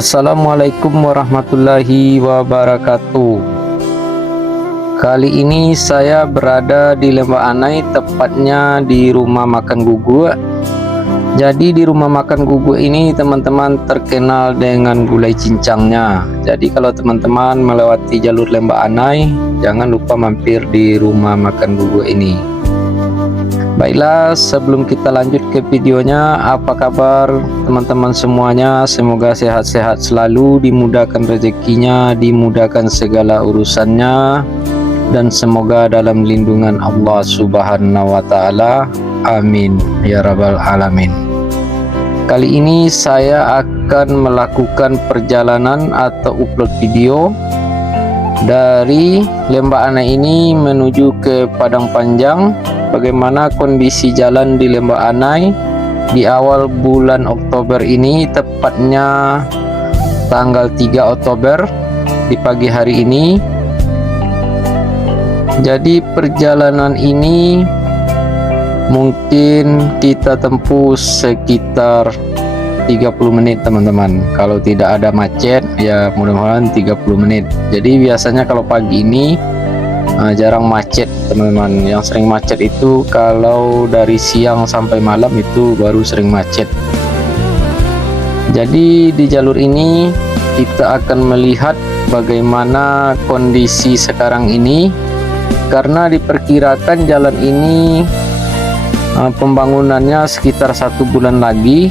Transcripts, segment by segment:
Assalamualaikum warahmatullahi wabarakatuh. Kali ini saya berada di Lembah Anai, tepatnya di rumah makan Gugu. Jadi di rumah makan Gugu ini teman-teman terkenal dengan gulai cincangnya. Jadi kalau teman-teman melewati jalur Lembah Anai, jangan lupa mampir di rumah makan Gugu ini. Baiklah, sebelum kita lanjut ke videonya, apa kabar teman-teman semuanya? Semoga sehat-sehat selalu, dimudahkan rezekinya, dimudahkan segala urusannya, dan semoga dalam lindungan Allah Subhanahu wa Ta'ala. Amin ya Rabbal Alamin. Kali ini saya akan melakukan perjalanan atau upload video dari Lembah Anai ini menuju ke Padang Panjang. Bagaimana kondisi jalan di Lembah Anai di awal bulan Oktober ini, tepatnya tanggal 3 Oktober di pagi hari ini. Jadi perjalanan ini mungkin kita tempuh sekitar 30 menit teman-teman. Kalau tidak ada macet ya mudah-mudahan 30 menit. Jadi biasanya kalau pagi ini jarang macet teman-teman. Yang sering macet itu kalau dari siang sampai malam, itu baru sering macet. Jadi di jalur ini kita akan melihat bagaimana kondisi sekarang ini, karena diperkirakan jalan ini pembangunannya sekitar 1 bulan lagi.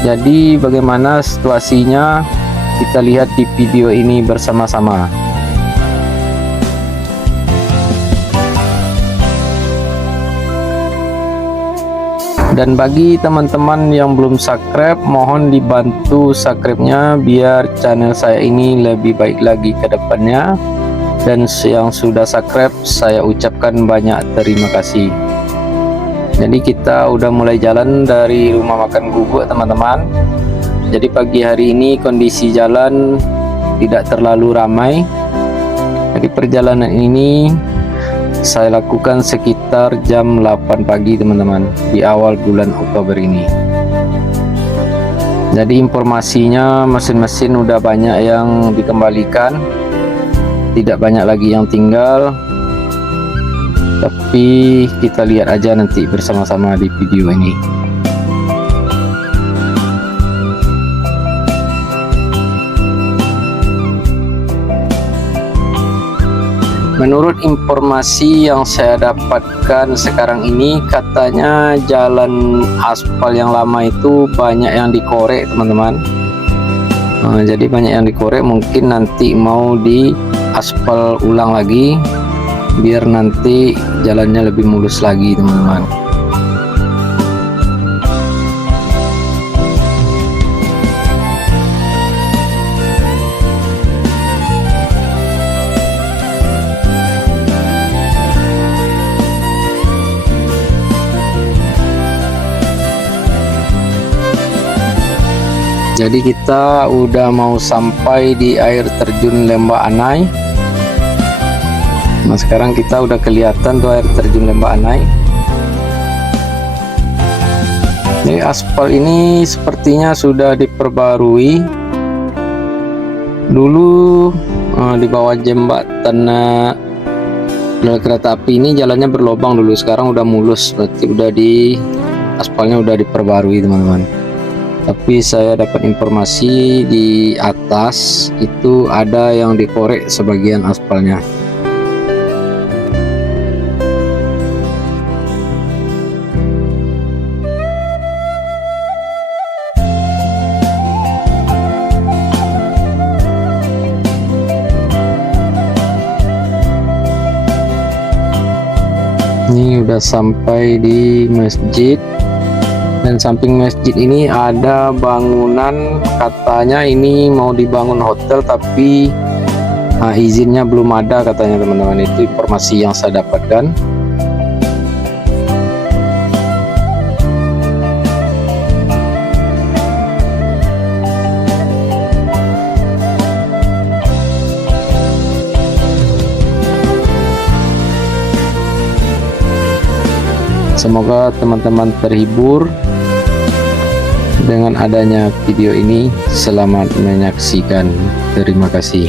Jadi bagaimana situasinya kita lihat di video ini bersama-sama. Dan bagi teman-teman yang belum subscribe, mohon dibantu subscribe-nya biar channel saya ini lebih baik lagi ke depannya. Dan yang sudah subscribe, saya ucapkan banyak terima kasih. Jadi kita udah mulai jalan dari rumah makan Gugu teman-teman. Jadi pagi hari ini kondisi jalan tidak terlalu ramai. Jadi perjalanan ini saya lakukan sekitar jam 8 pagi teman-teman, di awal bulan Oktober ini. Jadi informasinya mesin-mesin udah banyak yang dikembalikan, tidak banyak lagi yang tinggal. Tapi kita lihat aja nanti bersama-sama di video ini. Menurut informasi yang saya dapatkan sekarang ini, katanya jalan aspal yang lama itu banyak yang dikorek teman-teman. Jadi banyak yang dikorek, mungkin nanti mau di aspal ulang lagi biar nanti jalannya lebih mulus lagi teman-teman. Jadi kita udah mau sampai di air terjun Lembah Anai. Nah sekarang kita udah kelihatan tuh air terjun Lembah Anai. Jadi aspal ini sepertinya sudah diperbarui. Dulu di bawah jembatan kereta api ini jalannya berlobang dulu, sekarang udah mulus, berarti udah di aspalnya udah diperbarui teman-teman. Tapi saya dapat informasi di atas itu ada yang dikorek sebagian aspalnya. Ini udah sampai di masjid. Dan samping masjid ini ada bangunan, katanya ini mau dibangun hotel, tapi izinnya belum ada katanya teman-teman. Itu informasi yang saya dapatkan. Semoga teman-teman terhibur dengan adanya video ini. Selamat menyaksikan. Terima kasih.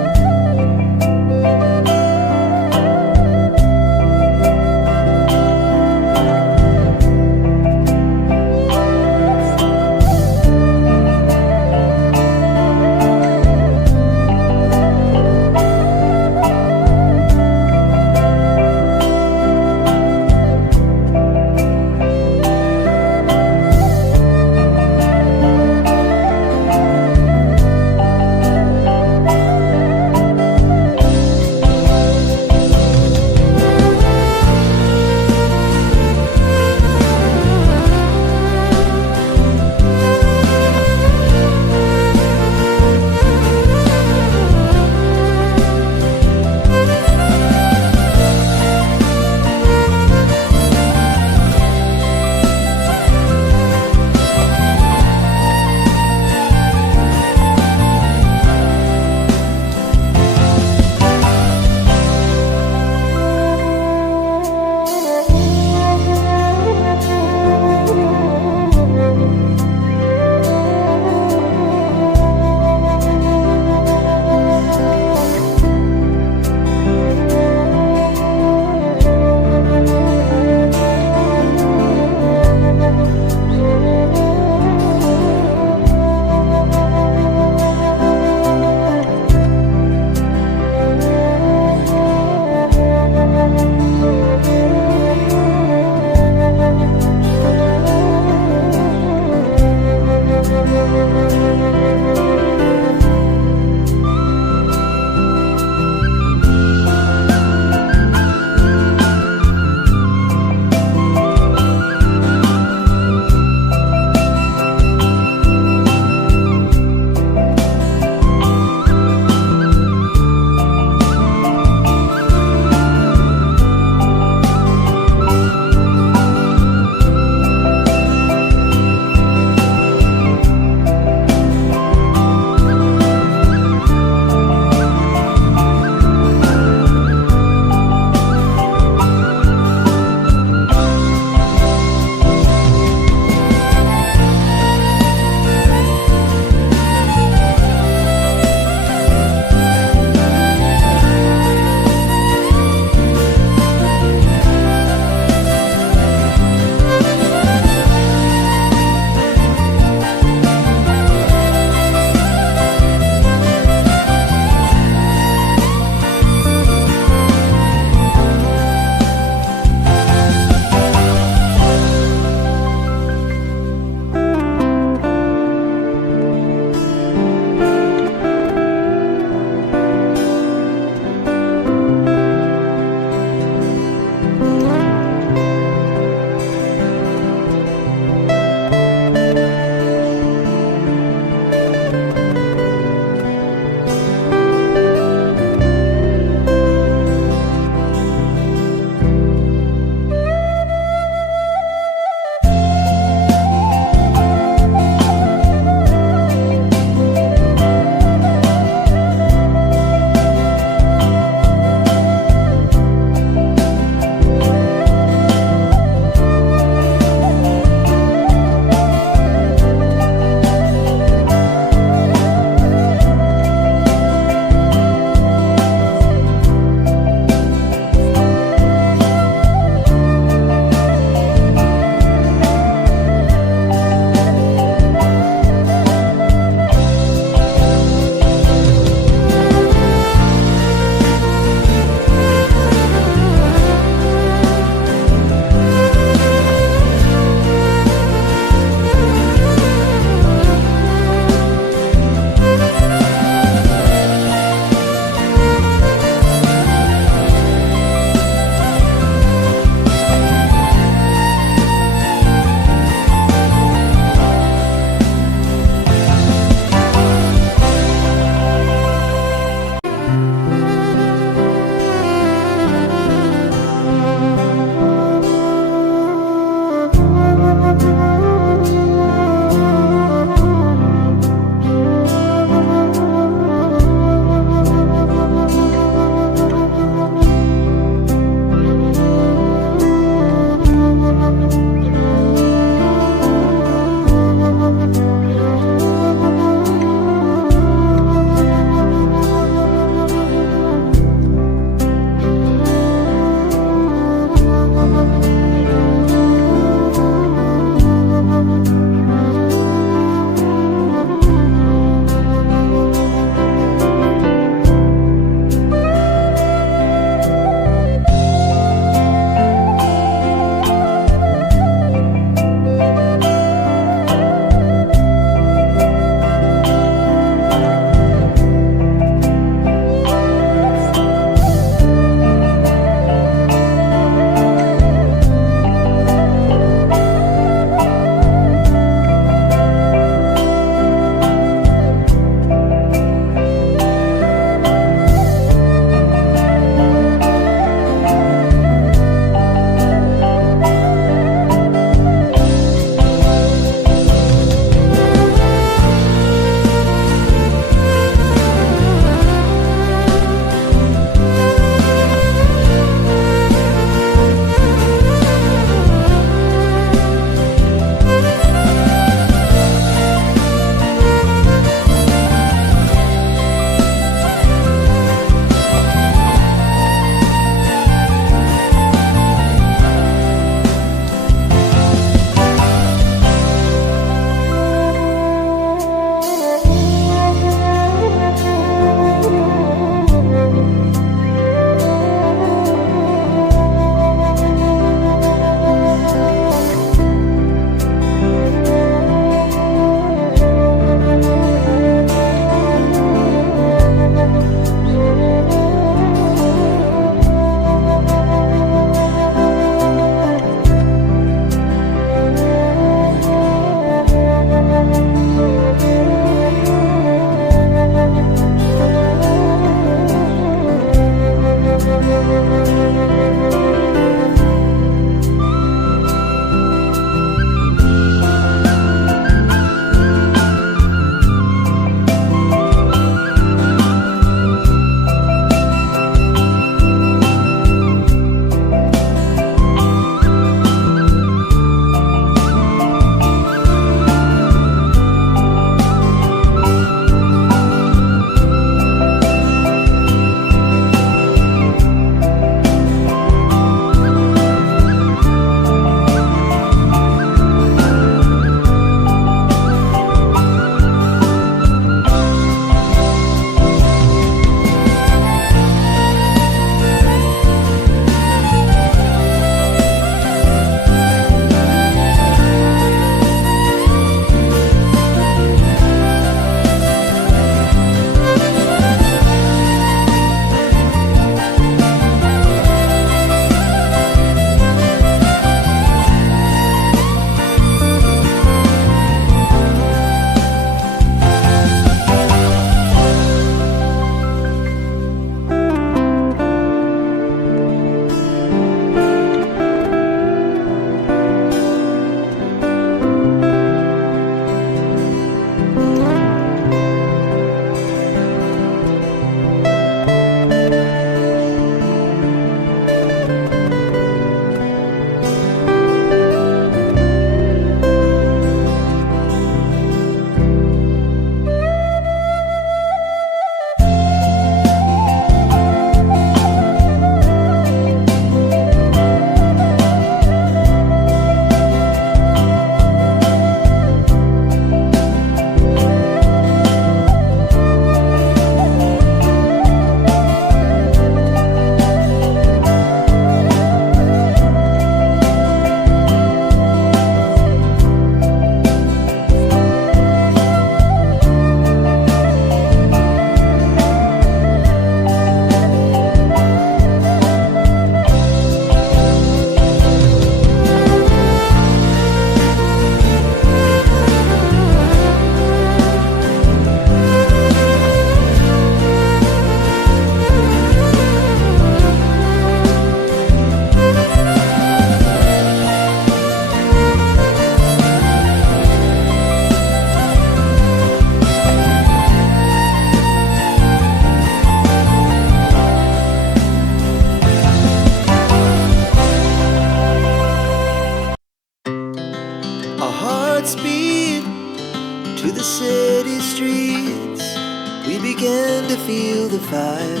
began to feel the fire.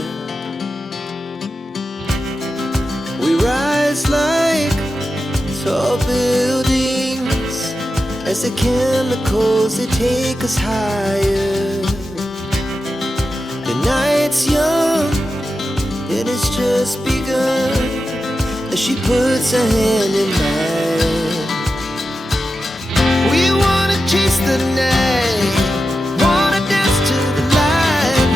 We rise like tall buildings as the chemicals, they take us higher. The night's young, it has just begun, as she puts her hand in mine. We wanna chase the night, wanna dance to the light,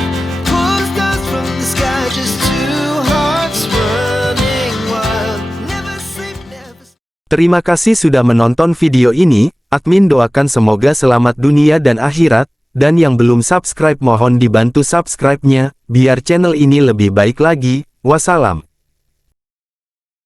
pull the stars from the sky, just two hearts running wild. Never sleep, never sleep. Terima kasih sudah menonton video ini. Admin doakan semoga selamat dunia dan akhirat, dan yang belum subscribe mohon dibantu subscribe-nya, biar channel ini lebih baik lagi. Wassalam.